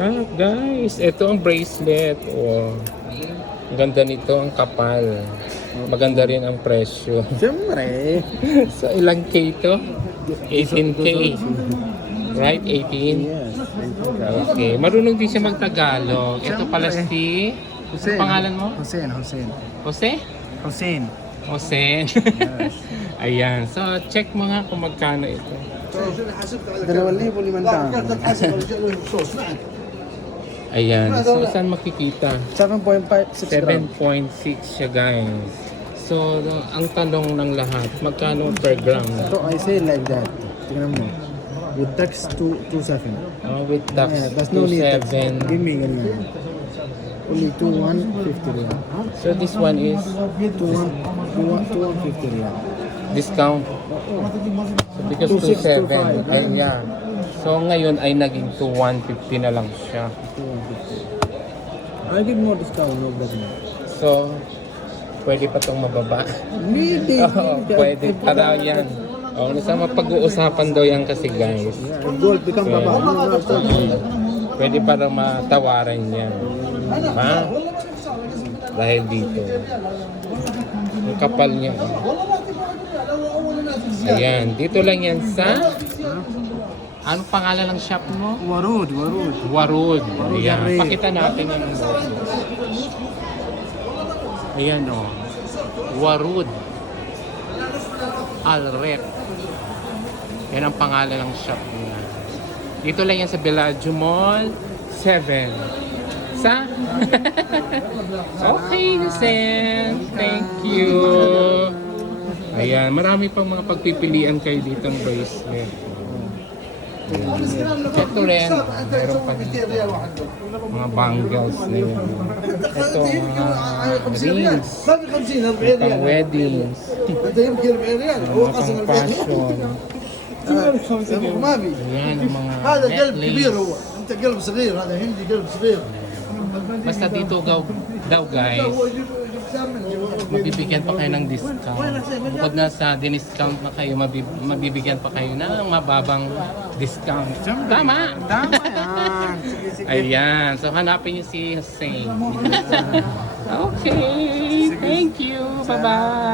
Ah, guys, ito ang bracelet. Oh. Ang ganda nito, ang kapal. Maganda rin ang presyo. Siyempre. so, ilang K ito? 18K. Right? 18? Yes. Okay. Marunong din siya magtagalog. Ito pala si... Hussein. Pangalan mo? Hussein, Hussein. Jose? Hussein. Jose. Ayan. So, check mo nga kung magkano ito. Dalawang libo limang daan. Ayan. So, saan makikita? 7.5, 6 gram. 7.6 siya guys. So, ang tanong ng lahat, magkano per gram? Ito, I say like that. Tingnan mo. With tax, 2, 27. Oh, with tax, Yeah, that's no need tax. 27. Give me ganyan. Only 2,150 riyal. So, this one is 2,150 riyal. discount. So, because 26, 27. 25, Ay, yeah. So, ngayon ay naging 2,150 na lang siya. 2,150. I give more discount, no problem. So, pwede pa itong mababa? Hindi. Oo, pwede. Para yan. Oh, nasa mapag-uusapan daw yan kasi guys. Gold become So, baba. Pwede para matawaran yan. Ha? Dahil dito. Ang kapal niya. Ayan. Dito lang yan sa... Ano pangalan ng shop mo? Warud, warud. Warud. Ayan. Pakita natin ang. Ayan o. Warud. Al-Rep. Yan ang pangalan ng shop niya. Dito lang yan sa Bellagio Mall 7. Sa? okay, Sen. Thank you. Ayan, marami pang mga pagpipilian kayo dito ng bracelet. Ito rin, meron pa dito. Mga bangles na yun. Ito, mga rings, ما في 50 40 pang ريال weddings, انت يمكن 40 ريال هو mga قسم pang 40 fashion. ما في Ayan, ang mga هذا قلب necklace. كبير هو انت قلب صغير هذا هندي قلب صغير Basta dito gaw, daw guys, mabibigyan pa kayo ng discount. Bukod na sa diniscount na kayo, mabibigyan pa kayo ng mababang discount. Tama! Tama yan! Sige. Ayan, so hanapin niyo si Hussein. okay, thank you. Bye-bye.